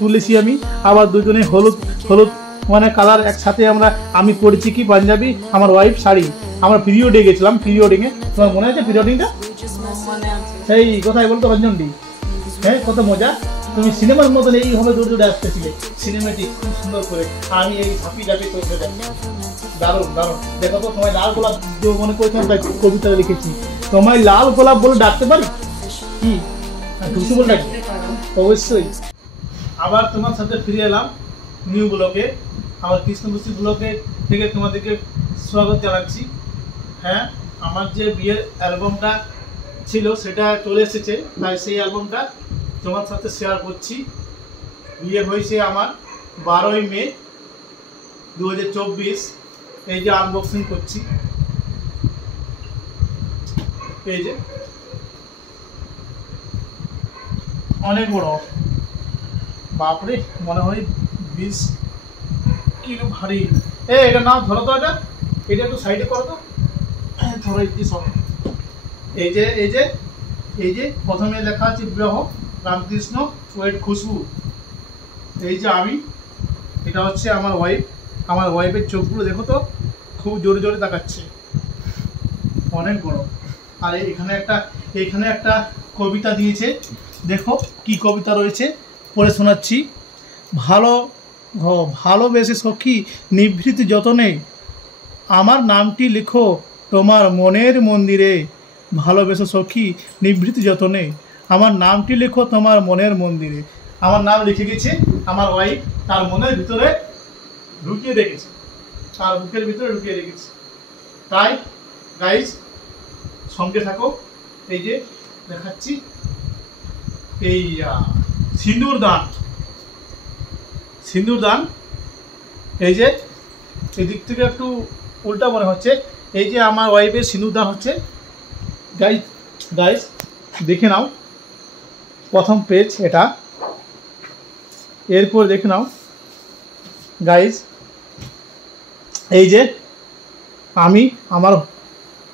তুলেছি আমি আবার দুজনে হলুদ হলুদ মানে কালার একসাথে আমরা আমি পরেছি কি পাঞ্জাবি আমার ওয়াইফ শাড়ি আমরা প্রি ওয়েডিং গেছিলাম প্রি ওয়েডিংয়ে তোমার মনে আছে প্রি ওয়েডিংটা সেই কোথায় বলতো রঞ্জনডি হ্যাঁ কত মজা তুমি সিনেমার মতন এইভাবে দৌড়ে দৌড়ে আসতেছিলে সিনেমেটিক খুব সুন্দর করে আমি এই ঝাঁপি ঝাঁপি চলতে যাই দারুণ দারুণ দেখো তো তোমায় লাল গোলাপ মনে করেছিলাম তাই কবিতা লিখেছি তোমায় লাল গোলাপ বলে ডাকতে পারি কি খুশি বলে ডাকি অবশ্যই আবার তোমার সাথে ফিরে এলাম নিউ ব্লগে আমার কৃষ্ণবস্তি ব্লগে থেকে তোমাদেরকে স্বাগত জানাচ্ছি হ্যাঁ আমার যে বিয়ের অ্যালবামটা ছিল সেটা চলে এসেছে তাই সেই অ্যালবামটা তোমার সাথে শেয়ার করছি বিয়ে হয়েছে আমার 12ই মে 2024 এই যে আনবক্সিং করছি এই যে অনেক বড় বাপরে মনে হয় 20 কিলো ভারী এটা নাও ধরো তো এটা একটু সাইডে করো তো ধরো এই সব এই যে প্রথমে লেখা আছে বিবাহ রামকৃষ্ণ ওয়েট খুশবু এই যে আমি এটা হচ্ছে আমার ওয়াইফের চোখগুলো দেখো তো খুব জোরে জোরে তাকাচ্ছে অনেক বড় আর এখানে একটা কবিতা দিয়েছে দেখো কি কবিতা রয়েছে পড়ে শোনাচ্ছি ভালোবেসে সখী নিভৃত যতনে আমার নামটি লেখো তোমার মনের মন্দিরে ভালোবেসে সখী নিভৃত যতনে আমার নামটি লেখো তোমার মনের মন্দিরে আমার নাম লিখে গেছে আমার ওয়াইফ তার মনের ভিতরে ঢুকিয়ে রেখেছে তার বুকের ভিতরে ঢুকিয়ে রেখেছে তাই গাইজ সঙ্গে থাকো এই যে দেখাচ্ছি এই সিঁদুর দান এই যে এদিক থেকে একটু উল্টা মনে হচ্ছে এই যে আমার ওয়াইফের সিঁদুর দান হচ্ছে গাইজ দেখে নাও প্রথম পেজ এটা এরপর দেখে নাও গাইজ এই যে আমার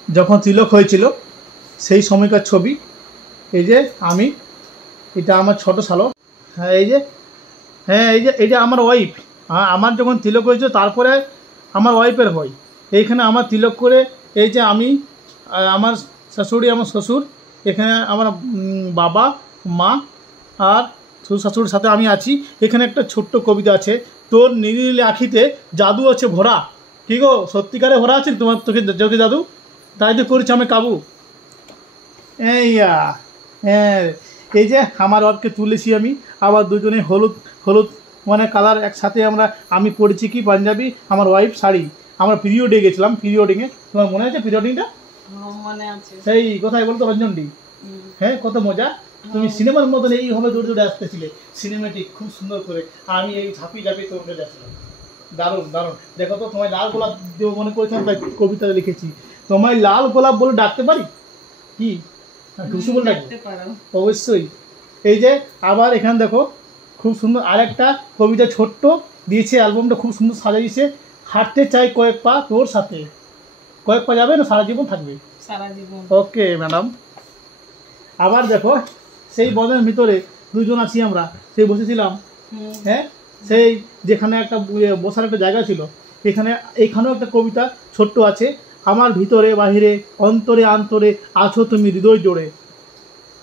যখন তিলক হয়েছিল সেই সময়কার ছবি এই যে এটা আমার ছোট শালো এই যে আমার ওয়াইফ আমার যখন তিলক হয়েছিল তারপরে আমার ওয়াইফের হয় এইখানে আমার তিলক করে এই যে আমি আমার শাশুড়ি আমার শ্বশুর এখানে আমার বাবা মা আর শ্বশুর সাথে আমি আছি এখানে একটা ছোট্ট কবিতা আছে তোর নীল আখিতে জাদু আছে ভরা কি গো সত্যিকারে ভরা আছে তোমার চোখে জাদু তাই তো করেছি আমি কাবু এই যে আমার ওয়াইফকে তুলেছি আমি আবার দুজনে হলুদ হলুদ মানে কালার একসাথে আমি পরেছি কি পাঞ্জাবি আমার ওয়াইফ শাড়ি আমরা প্রি ওয়েডিং গেছিলাম প্রি ওয়েডিংয়ে তোমার মনে আছে প্রি ওয়েডিংটা সেই কোথায় বলতো রঞ্জনডি হ্যাঁ কত মজা তুমি সিনেমার মতন এইভাবে দৌড়ে দৌড়ে আসতেছিলে সিনেমেটিক খুব সুন্দর করে আমি এই ঝাঁপি ঝাঁপি চলতে যাচ্ছিলাম দারুণ দারুণ দেখো তো তোমায় লাল গোলাপ মনে করেছিলাম তাই কবিতা লিখেছি তোমায় লাল গোলাপ বলে ডাকতে পারি কি খুশি বলে ডাকি অবশ্যই এই যে আবার এখানে দেখো খুব সুন্দর আরেকটা কবিতা ছোট্ট দিয়েছে অ্যালবামটা খুব সুন্দর সাজাইছে হাঁটতে চাই কয়েক পা তোর সাথে কয়েক পা যাবে না সারা জীবন থাকবে সারা জীবন ওকে ম্যাডাম আবার দেখো সেই বনের ভিতরে দুজন আছি আমরা সেই বসেছিলাম হ্যাঁ সেই যেখানে একটা বসার একটা জায়গা ছিল এইখানেও একটা কবিতা ছোট্ট আছে আমার ভিতরে বাহিরে অন্তরে আন্তরে আছো তুমি হৃদয় জোড়ে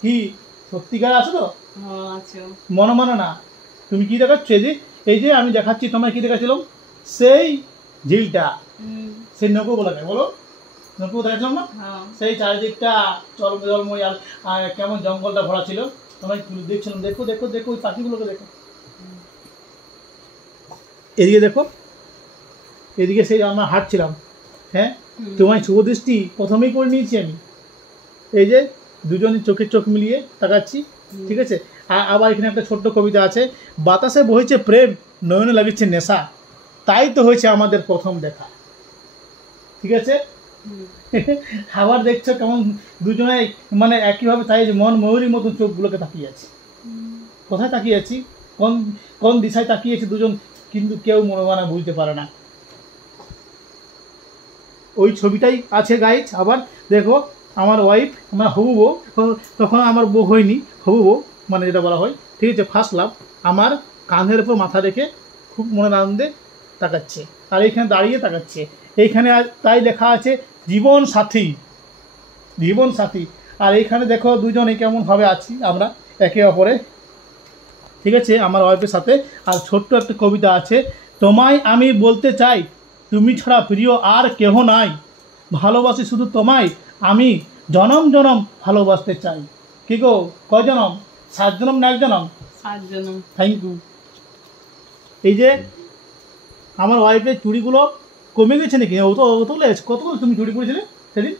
কি সত্যিকার আছো তো মনে মনে না তুমি কি দেখাচ্ছ এই যে আমি দেখাচ্ছি তোমায় কি দেখাচ্ছিলাম সেই ঝিলটা সেই নৌকো বলা যায় বলো নৌকো দেখাচ্ছিলাম না সেই চারিদিকটা জলময় আর কেমন জঙ্গলটা ভরা ছিল তোমায় দেখছিলাম দেখো দেখো দেখো ওই পাখিগুলোকে দেখো এদিকে দেখো এদিকে সেই আমরা হাঁটছিলাম হ্যাঁ তোমায় শুভদৃষ্টি প্রথমেই করে নিয়েছি আমি এই যে দুজনের চোখের চোখ মিলিয়ে তাকাচ্ছি ঠিক আছে আবার এখানে একটা ছোট্ট কবিতা আছে বাতাসে বইছে প্রেম নয়নে লাগিচ্ছে নেশা তাই তো হয়েছে আমাদের প্রথম দেখা ঠিক আছে আবার দেখছো কেমন দুজনে মানে একইভাবে তাই যে মন ময়ূরীর মতন চোখগুলোকে তাকিয়ে আছে কোথায় তাকিয়ে আছি কোন দিশায় তাকিয়েছি দুজন কিন্তু কেউ মনোমানা বুঝতে পারে না ওই ছবিটাই আছে গাইজ আবার দেখো আমার ওয়াইফ আমার হবু বউ তখন আমার বউ হয়নি হবু বউ মানে যেটা বলা হয় ঠিক আছে ফার্স্ট লাভ আমার কাঁধের উপর মাথা রেখে খুব মনের আনন্দে তাকাচ্ছে, আর এইখানে দাঁড়িয়ে তাকাচ্ছে। এইখানে তাই লেখা আছে জীবন সাথী, জীবন সাথী। আর এইখানে দেখো দুজনে কেমনভাবে আছি আমরা একে অপরে, ঠিক আছে, আমার ওয়াইফের সাথে। আর ছোট্ট একটা কবিতা আছে, তোমায় আমি বলতে চাই তুমি ছাড়া প্রিয় আর কেহ নাই, ভালোবাসি শুধু তোমায় আমি জনম জনম ভালোবাসতে চাই। কি গো, কয় জনম? 7 জনম না 1 জনম? 7 জনম। Thank you. এই যে আমার ওয়াইফের চুড়িগুলো কমে গেছে নাকি? কতগুলো তুমি চুড়ি পরেছিলে সেদিন?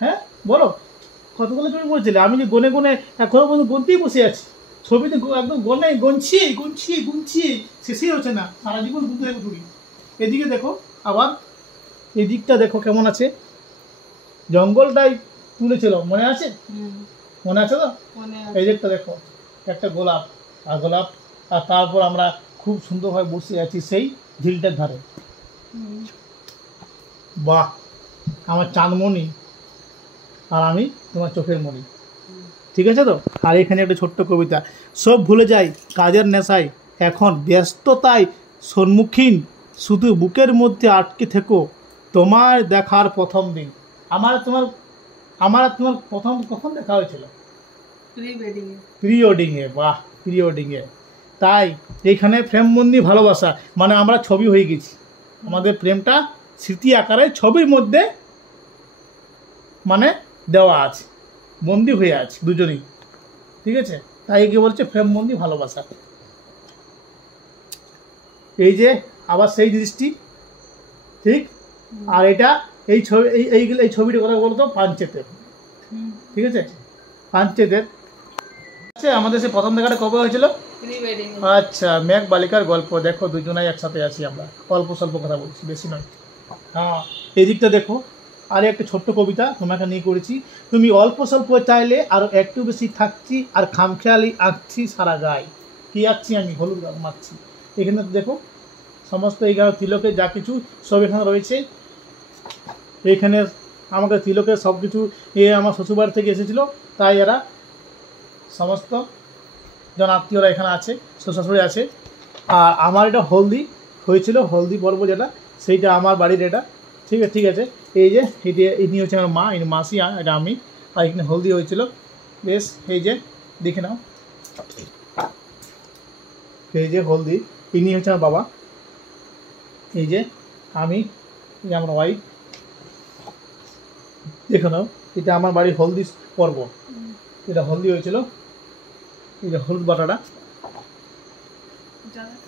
হ্যাঁ বলো, কতগুলো চুড়ি পরেছিলে? আমি যে গনে গনে এখনো পর্যন্ত গুনতেই বসে আছি, ছবিতে একদম গুনছি গুনছি গুনছি, শেষই হচ্ছে না, সারা জীবন গুনতে থাকবো চুড়ি। এদিকে দেখো আবার, এদিকটা দেখো কেমন আছে, জঙ্গলটাই তুলেছিল, মনে আছে? মনে আছে তো? এই দিকটা দেখো একটা গোলাপ, আর গোলাপ, আর তারপর আমরা খুব সুন্দরভাবে বসে আছি সেই ঝিলটার ধারে। বাহ, আমার চাঁদমণি আর আমি তোমার চোখের মণি, ঠিক আছে তো? আর এখানে একটা ছোট্ট কবিতা, সব ভুলে যাই কাজের নেশায়, এখন ব্যস্ততায় সম্মুখীন, শুধু বুকের মধ্যে আটকে থেকো তোমার দেখার প্রথম দিন। আমার আর তোমার প্রথম কখন দেখা হয়েছিল? প্রি ওয়েডিংয়ে। বাহ, প্রি ওয়েডিংয়ে। তাই এইখানে ফ্রেমবন্দি ভালোবাসা, মানে আমরা ছবি হয়ে গেছি, আমাদের প্রেমটা স্মৃতি আকারে ছবির মধ্যে মানে দেওয়া আছে, বন্দি হয়ে আছে দুজনেই, ঠিক আছে? তাই কি বলছে ফ্রেমবন্দি ভালোবাসা। এই যে আবার সেই দৃষ্টি, ঠিক। আর এটা এই ছবি, এই ছবিটার কথা বলতো পাঞ্চেতের, ঠিক আছে, পাঞ্চেতের। আচ্ছা, আমাদের সে প্রথম দেখাটা কবে হয়েছিল? আচ্ছা, মেঘ বালিকার গল্প। দেখো দুজনাই একসাথে আছি আমরা, অল্প স্বল্প কথা বলছি, বেশি নয়। হ্যাঁ, এই দিকটা দেখো, আর একটা ছোট্ট কবিতা তোমাকে নিয়ে করেছি, তুমি অল্প স্বল্প চাইলে আরও একটু বেশি থাকছি, আর খামখেয়ালি আঁকছি সারা গায়ে। কি আঁকছি আমি? হলুদ মাখছি। এখানে দেখো সমস্ত এই তিলকের যা কিছু সব এখানে রয়েছে। এইখানে আমাকে তিলকের সব কিছু আমার শ্বশুরবাড়ি থেকে এসেছিলো, তাই এরা সমস্ত জন আত্মীয়রা এখানে আছে, শ্বশুরশাশুড়ি আছে। আর আমার এটা হলদি হয়েছিল, হলদি পর্ব যেটা, সেইটা আমার বাড়ির এটা, ঠিক আছে। এই যে ইনি হচ্ছে আমার মা, ইনি মাসি, এটা আমি। আর এখানে হলদি হয়েছিল, বেশ। এই যে দেখে নাও, এই যে হলদি, ইনি হচ্ছে আমার বাবা, এই যে আমি, এই আমার ওয়াইফ, দেখে নাও। এটা আমার বাড়ির হলদি পর্ব, এটা হলদি হয়েছিল, এই যে হলুদ বাটাটা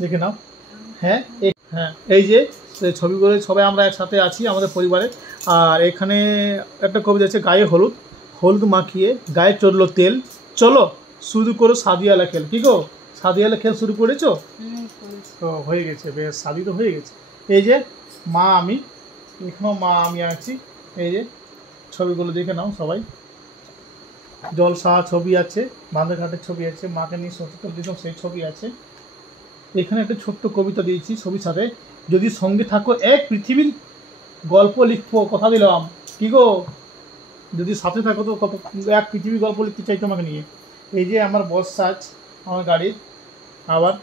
দেখে নাও। হ্যাঁ হ্যাঁ, এই যে ছবিগুলো সবাই আমরা একসাথে আছি আমাদের পরিবারে। আর এখানে একটা কবিতা আছে, গায়ে হলুদ, হলুদ মাখিয়ে গায়ে চললো তেল, চলো শুরু করো সাদিয়ালা খেল। কি গো, সাদিয়ালা খেল শুরু করেছো? তো হয়ে গেছে, বেশ, শাদি তো হয়ে গেছে। এই যে মা আমি, এখানেও মা আমি আছি। এই যে ছবিগুলো দেখে নাও সবাই, জলসা ছবি আছে, বাঁধেরঘাটের ছবি আছে, মাকে নিয়ে সচেতন দিতাম সেই ছবি আছে। এখানে একটা ছোট্ট কবিতা দিয়েছি ছবির সাথে, যদি সঙ্গে থাকো এক পৃথিবীর গল্প লিখবো, কথা দিলাম। কি গো, যদি সাথে থাকো তো কত এক পৃথিবীর গল্প লিখতে চাই তোমাকে নিয়ে। এই যে আমার বস সাজ আমার গাড়ির। আবার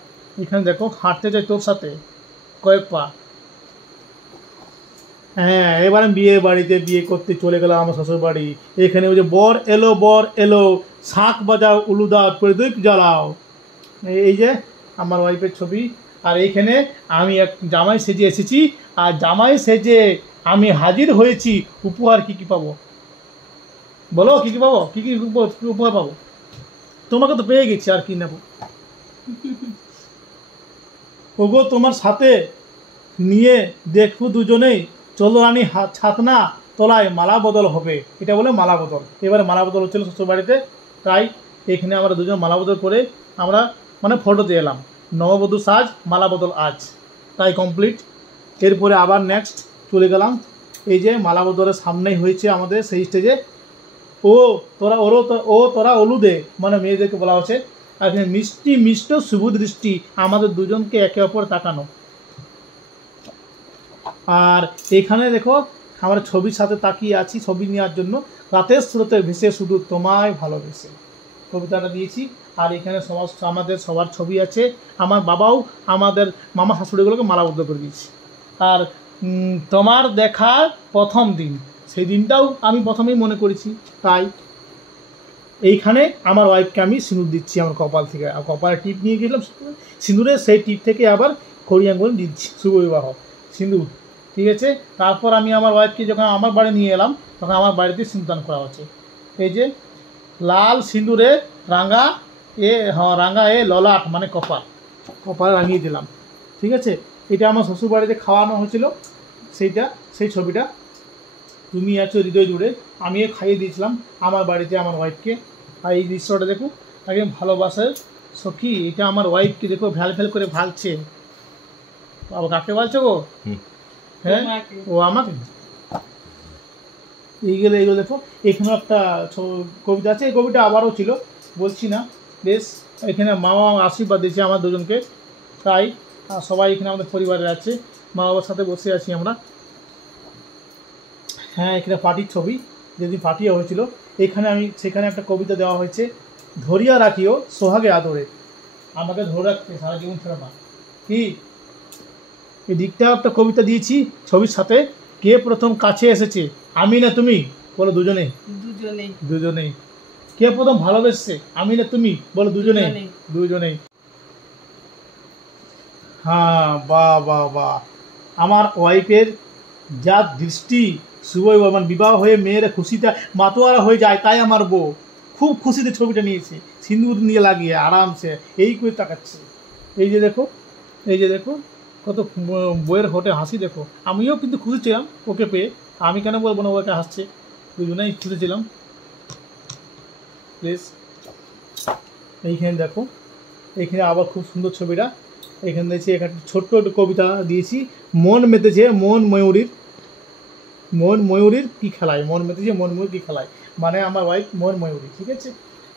এখানে দেখো, হাঁটতে যাই তোর সাথে কয়েক পা। হ্যাঁ, এবার আমি বিয়ে করতে চলে গেলাম আমার শ্বশুর বাড়ি। এখানে ওই যে বর এলো, শাঁখ বাজাও, উলুদাও, প্রদীপ জ্বালাও। এই যে আমার ওয়াইফের ছবি। আর এইখানে আমি এক জামাই সেজে এসেছি, আর জামাই সেজে আমি হাজির হয়েছি। উপহার কী কী পাবো বলো? কী কী পাবো? কী উপহার পাবো? তোমাকে তো পেয়ে গেছি, আর কি নেবো? ওগো তোমার সাথে নিয়ে দেখবো দুজনেই, চলো রানী ছাতনা তলায় মালা বদল হবে। এটা বলে মালা বদল। এবারে মালা বদল হচ্ছিল শ্বশুর বাড়িতে, তাই এখানে আমরা দুজন মালা বদল করে আমরা মানে ফটোতে এলাম। নববধূ সাজ, মালা বদল আজ, তাই কমপ্লিট। এরপরে আবার নেক্সট চলে গেলাম। এই যে মালা বদলের সামনেই হয়েছে আমাদের সেই স্টেজে, তোরা অলু দে, মানে মেয়েদেরকে বলা হচ্ছে। আর এখানে মিষ্টি মিষ্ট শুভ দৃষ্টি, আমাদের দুজনকে একে অপর তাকানো। আর এখানে দেখো আমরা ছবির সাথে তাকিয়ে আছি ছবি নেওয়ার জন্য, রাতের স্রোতে ভেসে শুধু তোমায় ভালোবেসে, কবিতাটা দিয়েছি। আর এখানে আমাদের সবার ছবি আছে। আমার বাবাও আমাদের মামা শাশুড়িগুলোকে মালাবদ্ধ করে দিয়েছে। আর তোমার দেখার প্রথম দিন, সেই দিনটাও আমি প্রথমেই মনে করেছি, তাই এইখানে আমার ওয়াইফকে আমি সিঁদুর দিচ্ছি আমার কপাল থেকে। আর কপালে টিপ নিয়ে গেলাম সিঁদুরের, সেই টিপ থেকে আবার খড়ি আঙ্গুল দিচ্ছি, শুভ বিবাহ সিঁদুর, ঠিক আছে। তারপর আমি আমার ওয়াইফকে যখন আমার বাড়ি নিয়ে এলাম তখন আমার বাড়িতে সিঁদুরদান করা হচ্ছে। এই যে লাল সিঁদুরে রাঙা রাঙা ললাট মানে কপাল রাঙিয়ে দিলাম, ঠিক আছে। এটা আমার শ্বশুর বাড়িতে খাওয়ানো হয়েছিল, সেই ছবিটা তুমি আছো হৃদয় জুড়ে, আমিও খাইয়ে দিয়েছিলাম আমার বাড়িতে আমার ওয়াইফকে। আর এই দৃশ্যটা দেখো, আগে ভালোবাসার সখী, এটা আমার ওয়াইফকে দেখো ভ্যাল করে ভালছে। বাবা কাকে বলছো গো? হ্যাঁ, ও আমাকে। এইগুলো দেখো, এখানে একটা কবিতা আছে, এই কবিতা আবারও ছিল, বলছি না। বেশ, এখানে মা বাবা আশীর্বাদ দিয়েছে আমার দুজনকে, তাই সবাই এখানে আমাদের পরিবারের আছে, মা বাবার সাথে বসে আছি আমরা। হ্যাঁ, এখানে পার্টির ছবি, যেদিন পার্টি হয়েছিল সেখানে একটা কবিতা দেওয়া হয়েছে, ধরিয়া রাখিও সোহাগে আদরে, আমাকে ধরে রাখতে সারা জীবন ছিল না। কি এই দিকটা একটা কবিতা দিয়েছি ছবির সাথে। কে প্রথম কাছে এসেছে, আমি না তুমি? বলো দুজনেই। কে প্রথম ভালোবেসেছে, আমি না তুমি? বলো দুজনেই। হ্যাঁ, বাহ, আমার ওয়াইফের যা দৃষ্টি, শুভ মানে বিবাহ হয়ে মেয়েরা খুশিতে মাতোয়ারা হয়ে যায়, তাই আমার বউ খুব খুশিতে ছবিটা নিয়েছে, সিঁদুর নিয়ে লাগিয়ে আরামসে এই করে তাকাচ্ছে। এই যে দেখো কত বইয়ের হোটে হাসি দেখো। আমিও কিন্তু খুশি ছিলাম ওকে পেয়ে, আমি কেন বলবো না, ওকে হাসছে, দুজনেই খুশি ছিলাম। প্লিজ এইখানে দেখো, এইখানে আবার খুব সুন্দর ছবিটা। এখানে দিয়েছি একটা ছোট্ট একটু কবিতা দিয়েছি, মন মেতেছে মন ময়ূরীর কি খেলায়, মন মেতেছে মন ময়ূর কি খেলায়, মানে আমার ওয়াইফ মন ময়ূরী, ঠিক আছে।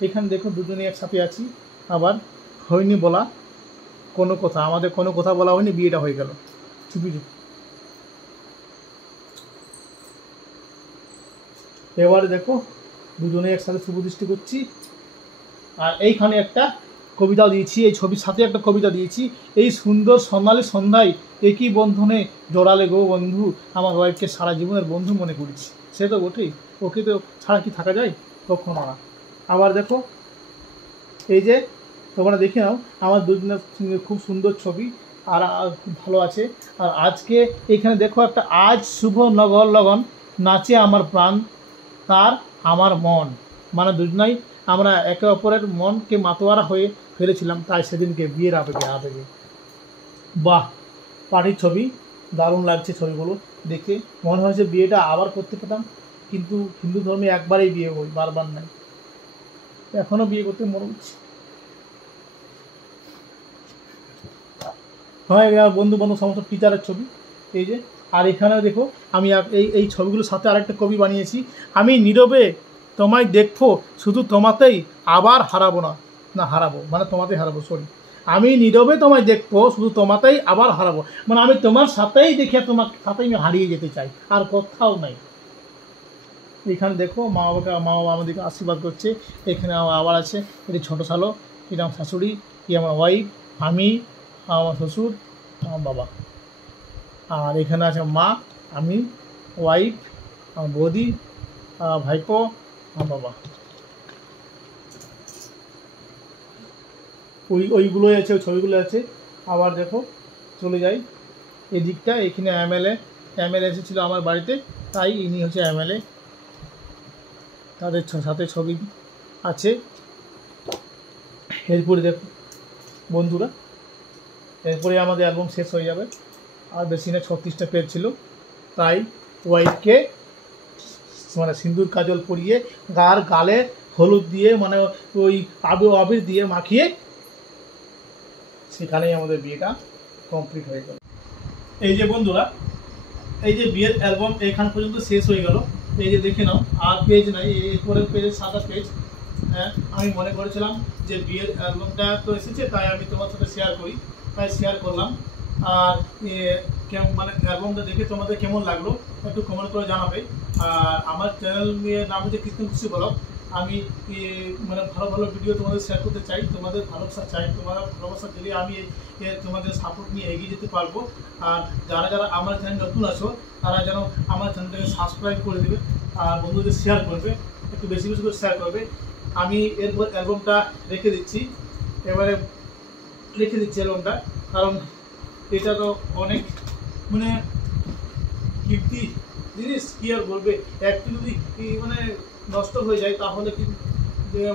এখানে দেখো দুজনে একসাথে আছি। আবার হয়নি বলা কোনো কথা, আমাদের কোনো কথা বলা হয়নি, বিয়েটা হয়ে গেল চুপি। এবারে দেখো দুজনে একসাথে শুভ দৃষ্টি করছি। আর এইখানে একটা কবিতা দিয়েছি, এই ছবির সাথে একটা কবিতা দিয়েছি, এই সুন্দর সোনালি সন্ধ্যায় একই বন্ধনে জড়ালে গো বন্ধু, আমার ওয়াইফকে সারা জীবনের বন্ধু মনে করেছি। সে তো বটেই, ওকে তো ছাড়া কি থাকা যায় কখনো না। আবার দেখো, এই যে তোমরা দেখে নাও, আমার দুজনের খুব সুন্দর ছবি আর খুব ভালো আছে। আর আজকে এখানে দেখো একটা, আজ শুভ নগর লগন নাচে আমার প্রাণ তার আমার মন, মানে দুজনাই আমরা একে অপরের মনকে মাতোয়ারা হয়ে ফেলেছিলাম, তাই সেদিনকে বিয়ের আবেগে। বাহ, পার্টির ছবি দারুণ লাগছে ছবিগুলো দেখে, মনে হয়েছে বিয়েটা আবার করতে পেতাম, কিন্তু হিন্দু ধর্মে একবারেই বিয়ে হই, বারবার নাই, এখনও বিয়ে করতে মনে হচ্ছে। হয় বন্ধু বান্ধব সমস্ত টিচারের ছবি, এই যে। আর এখানেও দেখো আমি এই ছবিগুলোর সাথে আরেকটা কবি বানিয়েছি, আমি নীরবে তোমায় দেখবো শুধু তোমাতেই আবার হারাবো মানে তোমাতেই হারাবো, সরি, আমি নীরবে তোমায় দেখবো শুধু তোমাতেই আবার হারাবো, মানে আমি তোমার সাথেই দেখে তোমার সাথেই আমি হারিয়ে যেতে চাই, আর কোথাও নাই। এখানে দেখো মা বাবা আমাদেরকে আশীর্বাদ করছে। এখানে আবার আছে, এটি ছোটো শালো, এটা আমার শাশুড়ি, কি আমার ওয়াইফ, আমি, আমার শ্বশুর, আমার বাবা। আর এখানে আছে মা, আমি, ওয়াইফ, আমার বৌদি, ভাইপো, আমার বাবা। ওইগুলোই আছে, ওই ছবিগুলো আছে। আবার দেখো চলে যাই এই দিকটা, এখানে এমএলএ এসেছিলো আমার বাড়িতে, তাই ইনি হচ্ছে এমএলএ, তাদের সাথে ছবি আছে। এরপরে দেখো বন্ধুরা, এরপরে আমাদের অ্যালবাম শেষ হয়ে যাবে, আর বেশি না 36টা পেজ ছিল, তাই ওয়াইফকে মানে সিঁদুর কাজল পরিয়ে গালে হলুদ দিয়ে, মানে ওই আবির দিয়ে মাখিয়ে, সেখানেই আমাদের বিয়েটা কমপ্লিট হয়ে গেল। এই যে বন্ধুরা, এই যে বিয়ের অ্যালবাম এখান পর্যন্ত শেষ হয়ে গেল। এই যে দেখে নাও, আর পেজ নাই, এরপরের পেজে 7টা পেজ। হ্যাঁ, আমি মনে করেছিলাম যে বিয়ের অ্যালবামটা তো এসেছে, তাই আমি তোমার সাথে শেয়ার করি, তাই শেয়ার করলাম। আর মানে অ্যালবামটা দেখে তোমাদের কেমন লাগলো একটু কমেন্ট করে জানাবে। আর আমার চ্যানেল নাম হচ্ছে কৃষ্ণ খুশি ব্লগ, আমি মানে ভালো ভালো ভিডিও তোমাদের শেয়ার করতে চাই, তোমাদের ভালোবাসা চাই। তোমরা ভালোবাসা দিলে আমি তোমাদের সাপোর্ট নিয়ে এগিয়ে যেতে পারবো। আর যারা যারা আমার চ্যানেল নতুন আছো তারা যেন আমার চ্যানেলটাকে সাবস্ক্রাইব করে দেবে আর বন্ধুদের শেয়ার করবে, একটু বেশি বেশি করে শেয়ার করবে। আমি এরপর অ্যালবামটা রেখে দিচ্ছি, এবারে রেখে দিচ্ছি অ্যালবামটা, কারণ এটা তো অনেক মানে কীর্তি জিনিস, কী আর বলবে। একটু যদি মানে নষ্ট হয়ে যায় তাহলে কি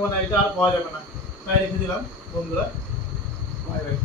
মানে এটা আর পাওয়া যাবে না, তাই রেখে দিলাম বন্ধুরা। Bye bye.